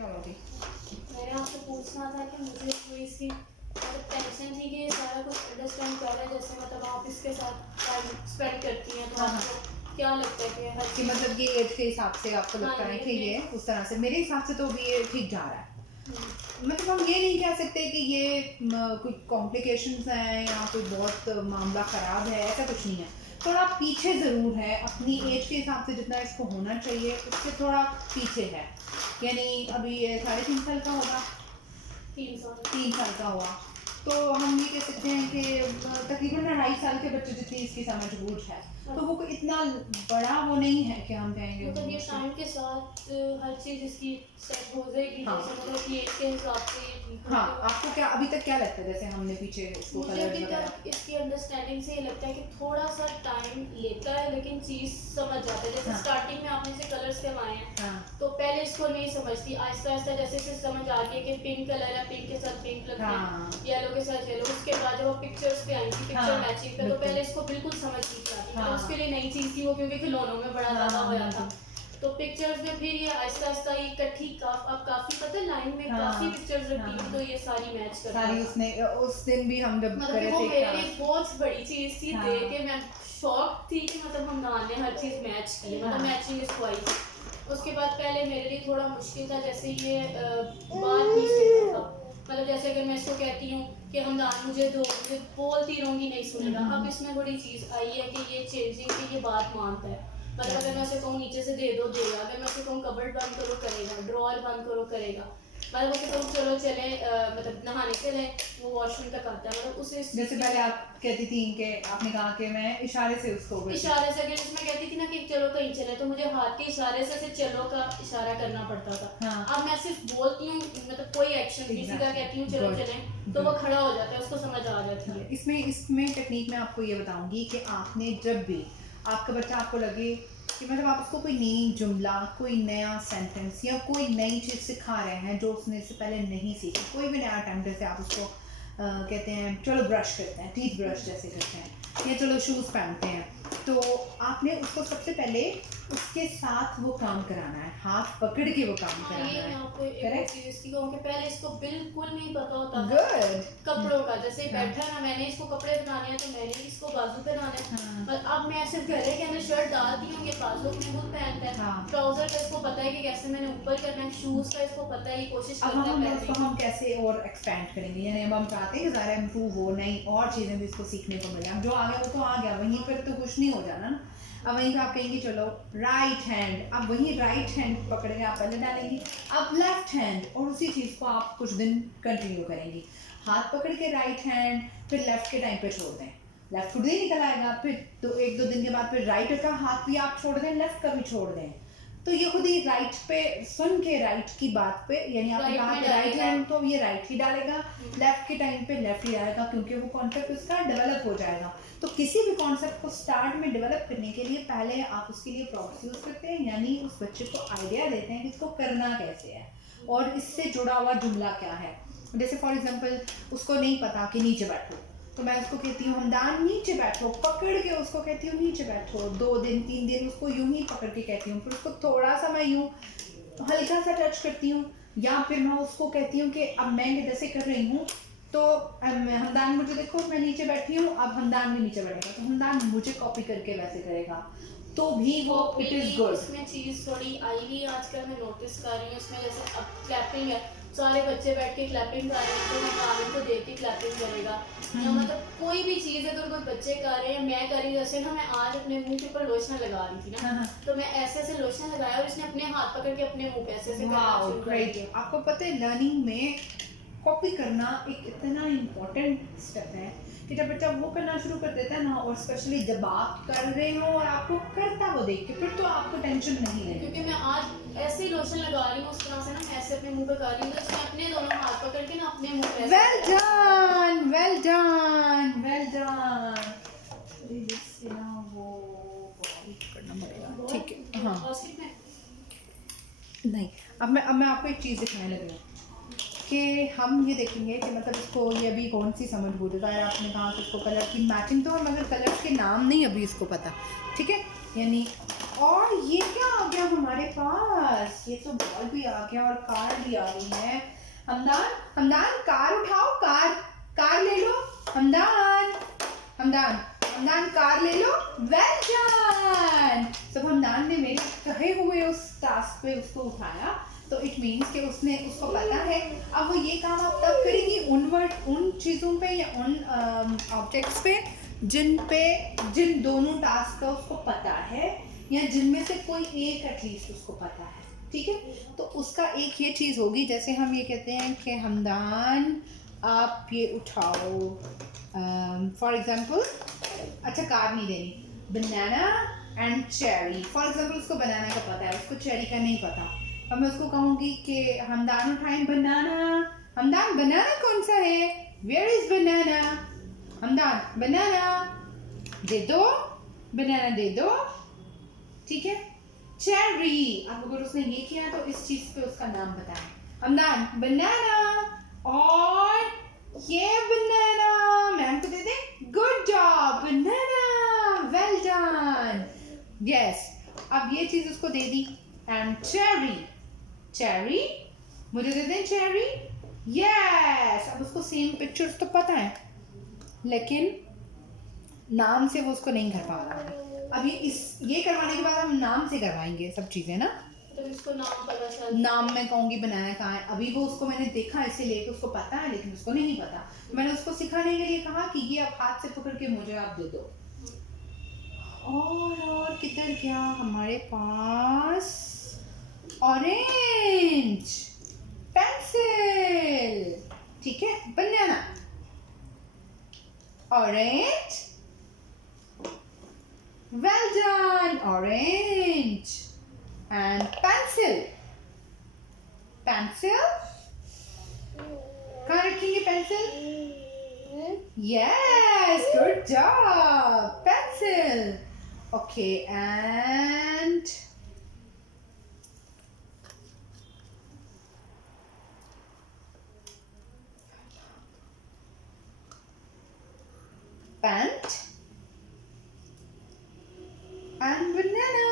चलो जी, मैंने आपसे पूछना था कि मुझे थोड़ी सी मतलब टेंशन थी कि ये सारा कुछ अंडरस्टैंड कर रहा है, जैसे मतलब आप इसके साथ टाइम स्पेंड करती हैं तो हाँ हाँ, आपको क्या लगता है कि हर कि चीज़। मतलब ये एज के हिसाब से आपको हाँ लगता है कि ये ये उस तरह से, मेरे हिसाब से तो अभी ये ठीक जा रहा है। हम्म, मतलब हम ये नहीं कह सकते कि ये कोई कॉम्प्लिकेशंस हैं या कोई बहुत मामला ख़राब है, ऐसा कुछ नहीं है। थोड़ा पीछे ज़रूर है, अपनी एज के हिसाब से जितना इसको होना चाहिए उससे थोड़ा पीछे है। यानी अभी ये 3.5 साल का होगा, 3 साल। 3 साल का हुआ, तो हम ये कह सकते हैं कि तकरीबन 2.5 साल के बच्चे जितनी इसकी समझ बूझ है, तो वो कोई इतना बड़ा वो नहीं है कि हम कहेंगे मतलब ये मुश्किल। टाइम के साथ हर चीज़ इसकी सेट हो जाएगी, हाँ जैसे मतलब कि एज के हिसाब से ये ठीक हाँ, होगी। आपको क्या अभी तक क्या लगता है, जैसे हमने पीछे इसको मुझे कलर्स अभी वगैरह। तक इसकी अंडरस्टैंडिंग से ये लगता है कि थोड़ा सा टाइम लेता है लेकिन चीज़ समझ जाता है। जैसे हाँ स्टार्टिंग में आपने से कलर्स करवाए हैं हाँ तो पहले इसको नहीं समझती, आहिस्ता आहिस्ता जैसे इसे समझ आ गई कि पिंक कलर है, पिंक के साथ पिंक लगते हैं, हाँ येलो के साथ येलो। उसके बाद जब वो पिक्चर्स पे आई थी, पिक्चर हाँ, मैचिंग पे, तो बिल्कुल। पहले इसको बिल्कुल समझ नहीं आती, हाँ मतलब उसके लिए नई चीज़ थी वो, क्योंकि खिलौनों में बड़ा ज़्यादा हाँ होया था। बिल्कुल। तो पिक्चर्स में फिर ये आहिस्ता आहिस्ता ये इकट्ठी अब काफ़ी पता है लाइन में हाँ काफ़ी पिक्चर्स रखी हाँ, थी, तो ये सारी मैच करता सारी था। उसने उस दिन भी हम जब मतलब कि करे वो थे मेरे लिए बहुत बड़ी चीज़ थी, हाँ देख के मैं शॉक थी कि मतलब हमदान ने हर चीज़ मैच की, मतलब हाँ मैचिंग इसको आई थी। उसके बाद पहले मेरे लिए थोड़ा मुश्किल था, जैसे ये बात नहीं सुनता था, मतलब जैसे अगर मैं इसको कहती हूँ कि हमदान मुझे दो, मुझे बोलती रहूँगी नहीं सुनेगा। अब इसमें थोड़ी चीज़ आई है कि ये चेंजिंग कि ये बात मानता है, मतलब अगर मैं उसे कहूँ नीचे से दे दो देगा, अगर मैं उसे कहूँ कबर्ड बंद करो करेगा, ड्रॉअर बंद करो करेगा, मतलब उसे कहूँ चलो चले मतलब नहाने चले, वो वॉशरूम तक आता है, मतलब उसे इस जैसे चीज़ पहले की आप कहती थी कि आपने कहा कि मैं इशारे से उसको करती इशारे से, अगर इसमें कहती थी ना कि चलो कहीं चले, तो मुझे हाथ के इशारे से चलो का इशारा करना पड़ता था। हाँ अब मैं सिर्फ बोलती हूँ, मतलब कोई एक्शन नहीं, सीधा Exactly. कहती हूँ चलो Good. चलें, तो वो Good. खड़ा हो जाता है, उसको समझ आ जाती है। इसमें इसमें टेक्निक में आपको ये बताऊंगी कि आपने जब भी आपका बच्चा आपको लगे कि मतलब आप उसको कोई नई जुमला, कोई नया सेंटेंस या कोई नई चीज़ सिखा रहे हैं जो उसने इससे पहले नहीं सीखी, कोई भी नया अटैम्प्ट, जैसे आप उसको कहते हैं चलो ब्रश करते हैं, टीथ ब्रश जैसे करते हैं, या चलो शूज़ पहनते हैं, तो आपने उसको सबसे पहले उसके साथ वो काम कराना है, हाथ पकड़ के वो काम हाँ, कराना ये है। मैं आपको एक करेक्ट, चीज़ इसकी कहूँ कि पहले इसको बिल्कुल नहीं पता होता था गुड। कपड़ों का। जैसे हाँ बैठा ना, मैंने इसको कपड़े पहनाने हैं तो मैंने इसको बाजू पहनाना है, हाँ और अब मैं सिर्फ गले के अंदर शर्ट डालती हूँ, ये बाजू अपने खुद पहनता है। हाँ। ट्राउजर का इसको पता है कि कैसे मैंने ऊपर करना है, शूज़ का इसको पता है, ये कोशिश अब करता है हम पहनने उसको की। हम कैसे और एक्सपेंड करेंगे, यानी अब हम चाहते हैं कि ज़्यादा इम्प्रूव हो, नई और चीज़ें भी इसको सीखने को मिले। अब जो आ गया वो तो आ गया, वहीं पर तो कुछ नहीं हो जाना ना। अब वहीं पे आप कहेंगे चलो राइट हैंड, अब वहीं राइट हैंड पकड़ के आप पहले डालेंगी, अब लेफ्ट हैंड, और उसी चीज़ को आप कुछ दिन कंटिन्यू करेंगी, हाथ पकड़ के राइट हैंड, फिर लेफ्ट के टाइम पे छोड़ दें, लेफ्ट खुद ही निकल आएगा, फिर तो 1-2 दिन के बाद फिर राइट का हाथ भी आप छोड़ दें, लेफ्ट का भी छोड़ दें, तो ये खुद ही राइट पे सुन के राइट की बात पे, यानी आपने राइट कहा में कि राइट डालेगा। हैंड तो ये राइट ही डालेगा, लेफ्ट के टाइम पे लेफ्ट ही डालेगा, क्योंकि वो कॉन्सेप्ट उसका डेवलप हो जाएगा। तो किसी भी कॉन्सेप्ट को स्टार्ट में डेवलप करने के लिए पहले आप उसके लिए प्रॉप्स यूज़ करते हैं, यानी उस बच्चे को आइडिया देते हैं कि इसको करना कैसे है और इससे जुड़ा हुआ जुमला क्या है। जैसे फॉर एग्जाम्पल उसको नहीं पता कि नीचे बैठो, तो मैं उसको कहती हूँ हमदान नीचे बैठो, पकड़ के उसको कहती हूँ नीचे बैठो, 2 दिन 3 दिन उसको यूं ही पकड़ के कहती हूँ, फिर उसको थोड़ा सा मैं यूं हल्का सा टच करती हूँ, या फिर मैं उसको कहती हूँ कि अब मैं जैसे कर रही हूँ, तो हमदान मुझे देखो मैं नीचे बैठी हूँ, अब हमदान भी नीचे बैठेगा, तो हमदान मुझे कॉपी करके वैसे करेगा, तो भी वो इट इज़ गुड। इसमें चीज़ थोड़ी आई हुई है आजकल, मैं नोटिस कर रही हूँ इसमें। जैसे अब क्लैपिंग है, सारे बच्चे बैठ के क्लैपिंग कर रहे हैं, तो मैं कामिल को देख के क्लैपिंग करेगा, या मतलब कोई भी चीज़ है, तो कोई बच्चे कर रहे हैं, मैं कर रही हूँ। जैसे ना मैं आज अपने मुंह के ऊपर लोशन लगा रही थी ना, तो मैं ऐसे ऐसे लोशन लगाया और इसने अपने हाथ पकड़ के अपने मुंह पे ऐसे ऐसे करना वाओ शुरू कर ग्रेट। दिया। आपको पता है लर्निंग में कॉपी करना एक इतना इम्पोर्टेंट स्टेप है कि जब बच्चा वो करना शुरू कर देता है ना, और स्पेशली जब आप कर रहे हो और आपको करता वो देख के, फिर तो आपको टेंशन नहीं है, क्योंकि मैं आज ऐसे ही लोशन लगा रही हूँ उस तरह से ना, मैं ऐसे अपने मुंह पे कर रही हूँ, तो इसने अपने दोनों हाथ पकड़ के ना अपने मुंह पे well done well done well done. वो करना पड़ेगा, ठीक है हाँ। हॉस्पिटल में नहीं, अब मैं आपको एक चीज़ दिखाने लगी हूँ कि हम ये देखेंगे कि मतलब इसको ये अभी कौन सी समझ बूझ होता है। आपने कहा कि इसको कलर की मैचिंग, तो हम अगर कलर के नाम नहीं अभी इसको पता, ठीक है, यानी और ये क्या आ गया हमारे पास, ये तो बॉल भी आ गया और कार भी आ गई है। हमदान, हमदान कार उठाओ, कार, कार ले लो। हमदान, हमदान, हमदान कार ले लो। Well done. सब हमदान ने मेरे कहे हुए उस टास्क पे उसको उठाया, तो इट मीन्स कि उसने, उसको पता है। अब वो ये काम आप तब करेंगी उन चीज़ों पे या उन ऑब्जेक्ट्स पे जिन दोनों टास्क का उसको पता है, या जिनमें से कोई एक एटलीस्ट उसको पता है। ठीक है, तो उसका एक ये चीज़ होगी, जैसे हम ये कहते हैं कि हमदान आप ये उठाओ, फॉर एग्जाम्पल, अच्छा कार नहीं देनी, बनाना एंड चेरी। फॉर एग्जाम्पल उसको बनाना का पता है, उसको चेरी का नहीं पता। अब मैं उसको कहूँगी कि हमदान उठाएं बनाना। हमदान बनाना कौन सा है, वेयर इज बनाना। हमदान बनाना दे दो, बनाना दे दो। ठीक है, चेरी, अब अगर उसने ये किया तो इस चीज पे उसका नाम बताएं। हमदान बनाना, और ये बनाना मैम को दे दे। गुड जॉब बनाना, वेल डन। यस, अब ये चीज उसको दे दी। एंड चेरी, चेरी मुझे दे दें चेरी। यस, अब उसको सेम पिक्चर्स तो पता है, लेकिन नाम से वो उसको नहीं कर पा रहा है। अब ये करवाने के बाद हम नाम से करवाएंगे सब चीजें ना, तो इसको नाम पता चल, नाम मैं कहूँगी बनाना कहाँ है। अभी वो उसको मैंने देखा इसीलिए कि उसको पता है, लेकिन उसको नहीं पता। मैंने उसको सिखाने के लिए कहा कि ये आप हाथ से पकड़ के मुझे आप दे दो। और किधर गया हमारे पास, ऑरेंज पेंसिल। ठीक है, banana, orange, well done, orange. And pencil, pencil, कहाँ रखेंगे pencil? Yes, good job, pencil. Okay, and pant and banana.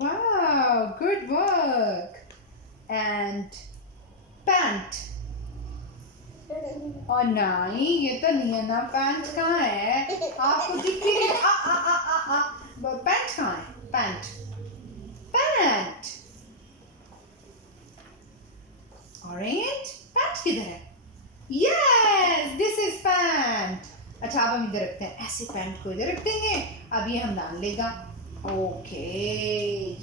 Wow, good work. And pant. और नहीं, ये तो नहीं है ना, पैंट कहाँ है? आपको दिख ही नहीं। पैंट कहाँ है? Pant, pant. ऑरेंज, पैंट किधर है? Yes, this is pant. अच्छा, अब हम इधर रखते हैं, ऐसे पैंट को इधर रख देंगे। अब ये हम डाल लेगा। ओके,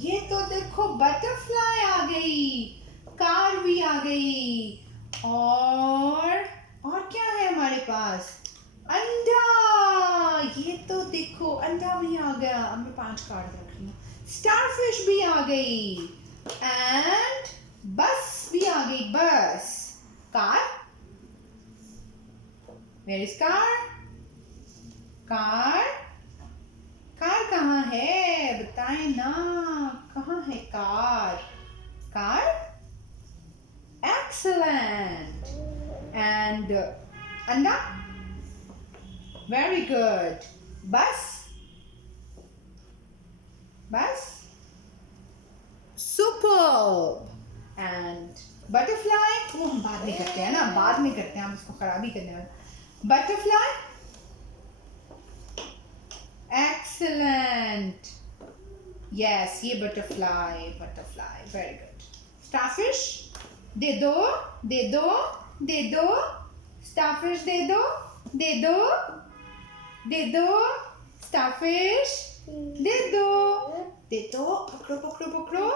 ये तो देखो बटरफ्लाई आ गई, कार भी आ गई, और क्या है हमारे पास? अंडा। ये तो देखो अंडा भी आ गया। अब मैं 5 कार्ड रख रही हूँ। स्टारफिश भी आ गई, एंड बस भी आ गई, बस। Car, where is car? Car, car कहाँ है बताएं ना, कहाँ है कार? Car, excellent. And अंडा, very good. बस, बस, superb. And butterfly, वो हम बाद में करते हैं ना, बाद में करते हैं, हम इसको खराब ही करने वाले। Butterfly, excellent. Yes, ये butterfly, butterfly, very good. Starfish, दे दो, दे दो, दे दो। Starfish दे दो, दे दो, दे दो। Starfish दे दो, दे दो। पकड़ो पकड़ो पकड़ो,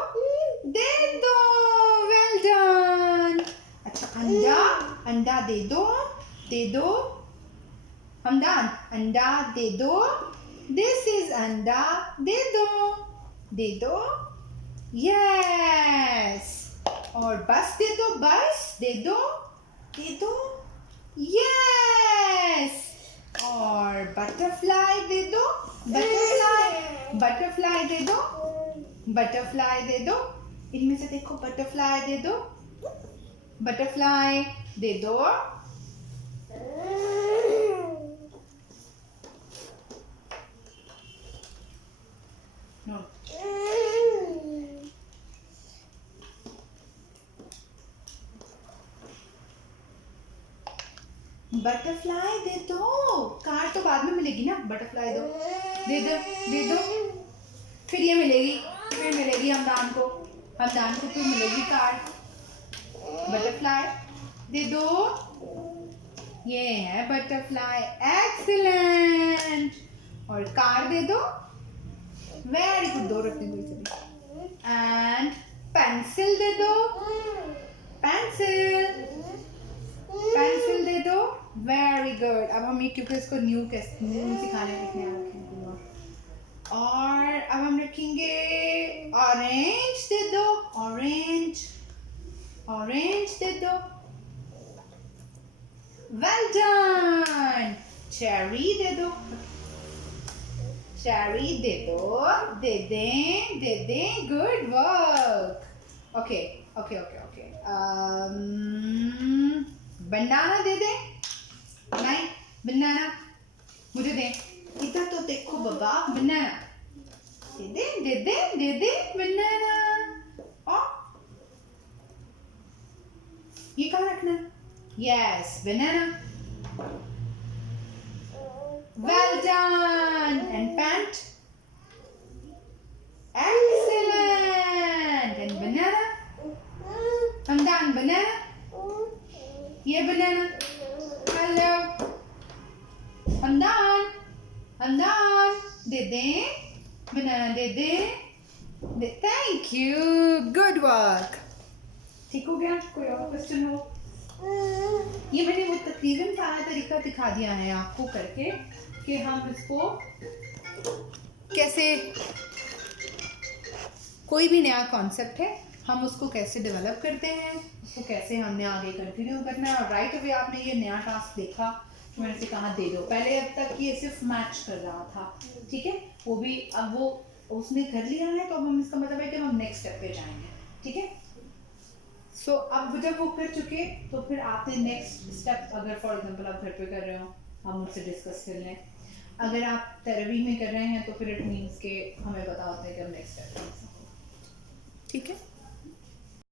दे दो, well done. अच्छा, अंडा, अंडा दे दो, दे दो। हमदान, अंडा दे दो। दिस इज अंडा, दे दो, दे दो। यस, और बस दे दो, बस दे दो, दे दो। यस, और बटरफ्लाई दे दो, बटरफ्लाई, बटरफ्लाई दे दो, बटरफ्लाई दे दो। इनमें से देखो बटरफ्लाई दे दो, बटरफ्लाई दे दो। नो बटरफ्लाई दे दो, कार तो बाद में मिलेगी ना, बटरफ्लाई दो, दे दो, दे दो, फिर ये मिलेगी, फिर मिलेगी हमदान को फिर मिलेगी कार। बटरफ्लाई दे दो, ये है बटरफ्लाई, एक्सीलेंट। और कार दे दो, वेरी गुड, दो रखते हैं। एंड पेंसिल दे दो, पेंसिल पेंसिल दे दो, वेरी गुड। अब हम ये क्योंकि इसको न्यू सिखाने लिखने रखेंगे, और अब हम रखेंगे ऑरेंज दे दो, ऑरेंज ऑरेंज दे दो, वेल डन। चेरी दे दो, चेरी दे दो, दे दें, good work. Okay okay okay okay, banana दे दे, नहीं बनाना मुझे दे, इधर तो देखो बाबा, बनाना दे दे बनाना। और ये कहाँ रखना, yes banana, well done. And pant, excellent. And banana, Hamdan banana, ये बनाना, हेलो हमदान, हमदान दे दें, बनाना दे दें, थैंक यू, गुड वर्क। ठीक हो गया? कोई और क्वेश्चन हो? ये मैंने वो तकरीबन सारा तरीका दिखा दिया है आपको करके कि हम इसको कैसे, कोई भी नया कॉन्सेप्ट है हम उसको कैसे डेवलप करते हैं, उसको कैसे हमने आगे कंटिन्यू करना है। और राइट अवे आपने ये नया टास्क देखा, तो मैंने से कहा दे दो, पहले अब तक ये सिर्फ मैच कर रहा था, ठीक है, वो भी अब वो उसने कर लिया है, तो अब हम इसका मतलब है कि हम नेक्स्ट स्टेप पे जाएंगे, ठीक है। सो अब जब वो कर चुके तो फिर आपने नेक्स्ट स्टेप, अगर फॉर एग्जांपल आप घर पे कर रहे हो, हम मुझसे डिस्कस कर लें। अगर आप तेरहवीं में कर रहे हैं तो फिर इट मीन्स के हमें पता होता है कि हम नेक्स्ट स्टेप, ठीक है।